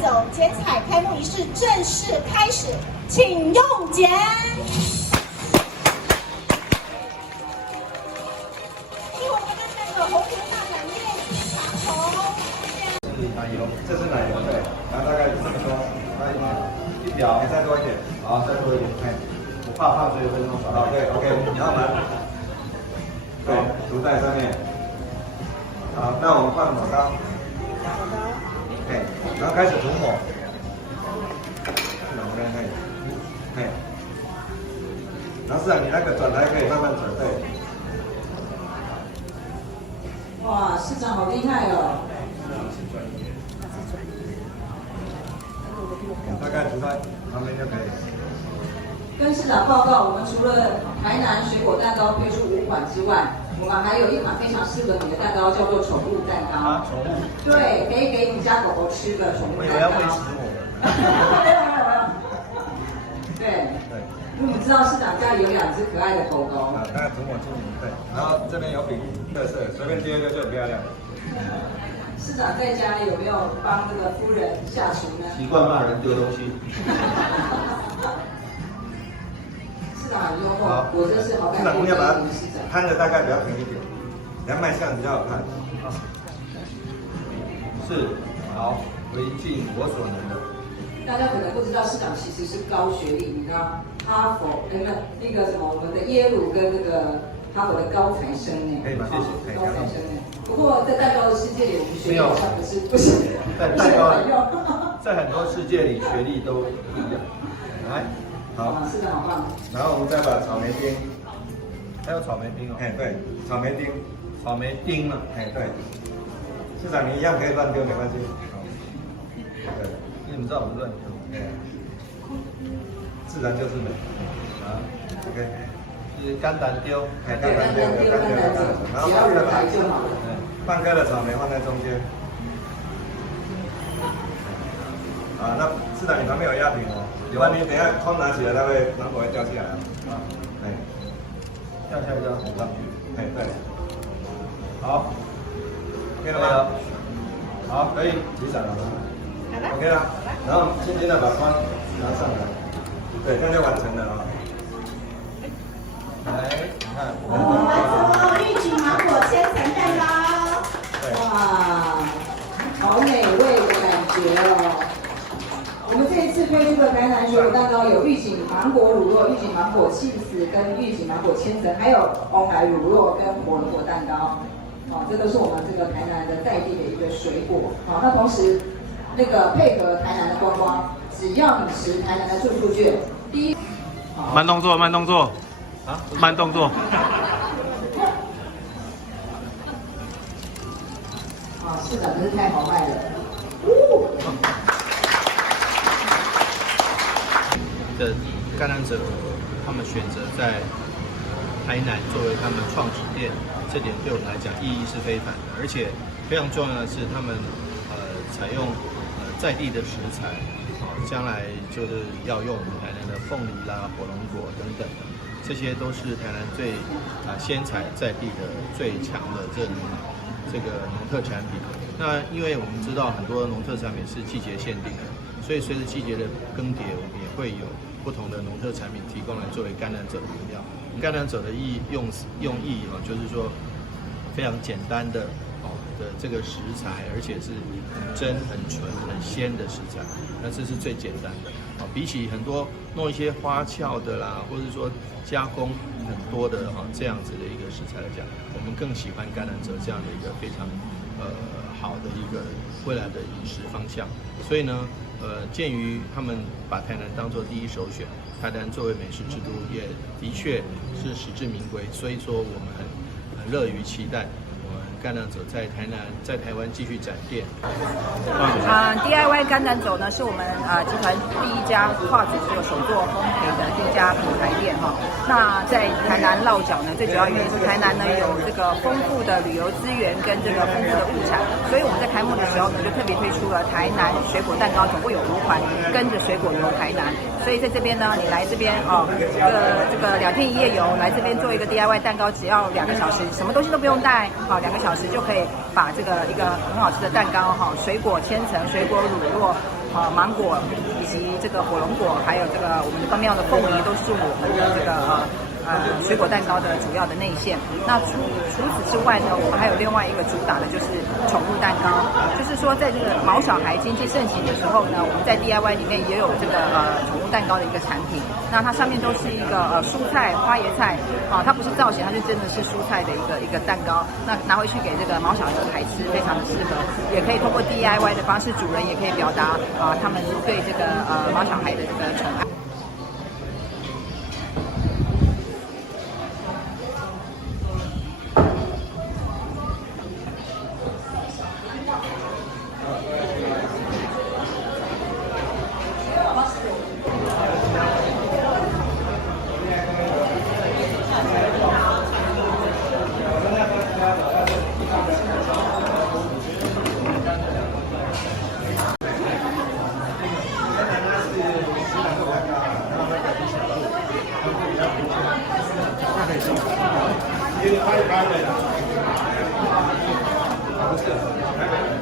走剪彩开幕仪式正式开始，请用剪。听我们刚才的红红大碗面筋长虹。是奶油，这是奶油对，然后大概这么多，大概一瓢，再多一点，好，再多一点，哎，我怕放水分钟少到，对 ，OK， 你要拿，对，涂在上面。好，那我们放抹膏，对，然后开始涂抹，我们看看，嘿，然后是啊，你那个转台可以慢慢转，对。哇，市长好厉害哦！大概涂在旁边就可以了。跟市长报告，我们除了台南水果蛋糕推出5款之外，我们还有一款非常适合你的蛋糕，叫做宠物蛋糕。啊，宠物？对，可以给你家狗狗吃的宠物蛋糕。我以为要喂食我。没有。对。因为我们知道市长家里有2只可爱的狗狗。啊，大概涂抹均匀，对。然后这边有笔特色，随便接一个就很漂亮。市长在家里有没有帮这个夫人下厨呢？习惯骂人丢东西。市长很幽默，我这是好感动的市长。摊的大概比较平一点，这样卖相比较好看。是，好，为尽我所能的。大家可能不知道，市长其实是高学历，你知道哈佛那个什么，我们的耶鲁跟那个哈佛的高材生呢。可以吗？谢谢。高材生呢。不过在蛋糕的世界里，我们学历好像不是在蛋糕，在很多世界里学历都不一样。来，好，市长好棒。然后我们再把草莓丁，还有草莓丁哦。哎，对，草莓丁，草莓丁了。哎，对。市长你一样可以乱丢，没关系。对，你怎么知道我是乱丢？对，自然就是美。啊 ，OK。是干单丢，哎，干单丢，然后只要人来就好了。半颗的草莓放在中间。啊，那市长你旁边有压瓶哦，不然你等一下空拿起来，芒果会掉下来啊。哎，掉下来就要补上去。哎，对。好 ，OK 了吗？好，可以。举手了吗？好了 ，OK 了。然后轻轻的把框拿上来，对，这样就完成了啊。来，你看，我们做玉菊芒果千层蛋糕。哇，好美味的感觉哦！我们这一次推出的台南水果蛋糕有玉锦芒果乳酪、玉锦芒果cheese跟玉锦芒果千层，还有红海乳酪跟火龙果蛋糕。哦，这都是我们这个台南的在地的一个水果。好，那同时那个配合台南的观光，只要你持台南的住宿券，第一，慢动作，慢动作。啊，慢动作。啊，市长真是太豪迈了。的橄榄者，他们选择在台南作为他们创始店，这点对我们来讲意义是非凡的。而且非常重要的是，他们采用在地的食材，将来就是要用我们台南的凤梨啦、火龙果等等的。这些都是台南最鲜采在地的最强的这个农特产品。那因为我们知道很多农特产品是季节限定的，所以随着季节的更迭，我们也会有不同的农特产品提供来作为橄榄者的饮料。橄榄者的用意就是说非常简单的这个食材，而且是很真、很纯、很鲜的食材，那这是最简单的。比起很多弄一些花俏的啦，或者说加工很多的这样子的一个食材来讲，我们更喜欢橄榄者这样的一个非常好的一个未来的饮食方向。所以呢，鉴于他们把台南当作第一首选，台南作为美食之都，也的确是实至名归。所以说，我们很乐于期待。橄榄者在台湾继续展店。DIY 橄榄者呢，是我们集团第一家跨足这个手作烘焙的第一家品牌店哈。那在台南落脚呢，最主要原因是台南呢有这个丰富的旅游资源跟这个丰富的物产，所以我们在开幕的时候呢，就特别推出了台南水果蛋糕，总共有5款，跟着水果游台南。所以在这边呢，你来这边这个2天1夜游，来这边做一个 DIY 蛋糕，只要2个小时，什么东西都不用带，2个小小时就可以把这个一个很好吃的蛋糕哈，水果千层、水果乳酪、芒果以及这个火龙果，还有这个我们关庙的凤梨，都是我们的这个水果蛋糕的主要的内馅。那除此之外呢，我们还有另外一个主打的就是宠物蛋糕，就是说在这个毛小孩经济盛行的时候呢，我们在 DIY 里面也有这个宠物蛋糕的一个产品。那它上面都是一个蔬菜、花椰菜它不是造型，它就真的是蔬菜的一个蛋糕。那拿回去给这个毛小孩吃，非常的适合。也可以通过 DIY 的方式，主人也可以表达他们对这个毛小孩的这个宠爱。拍一拍的，不是。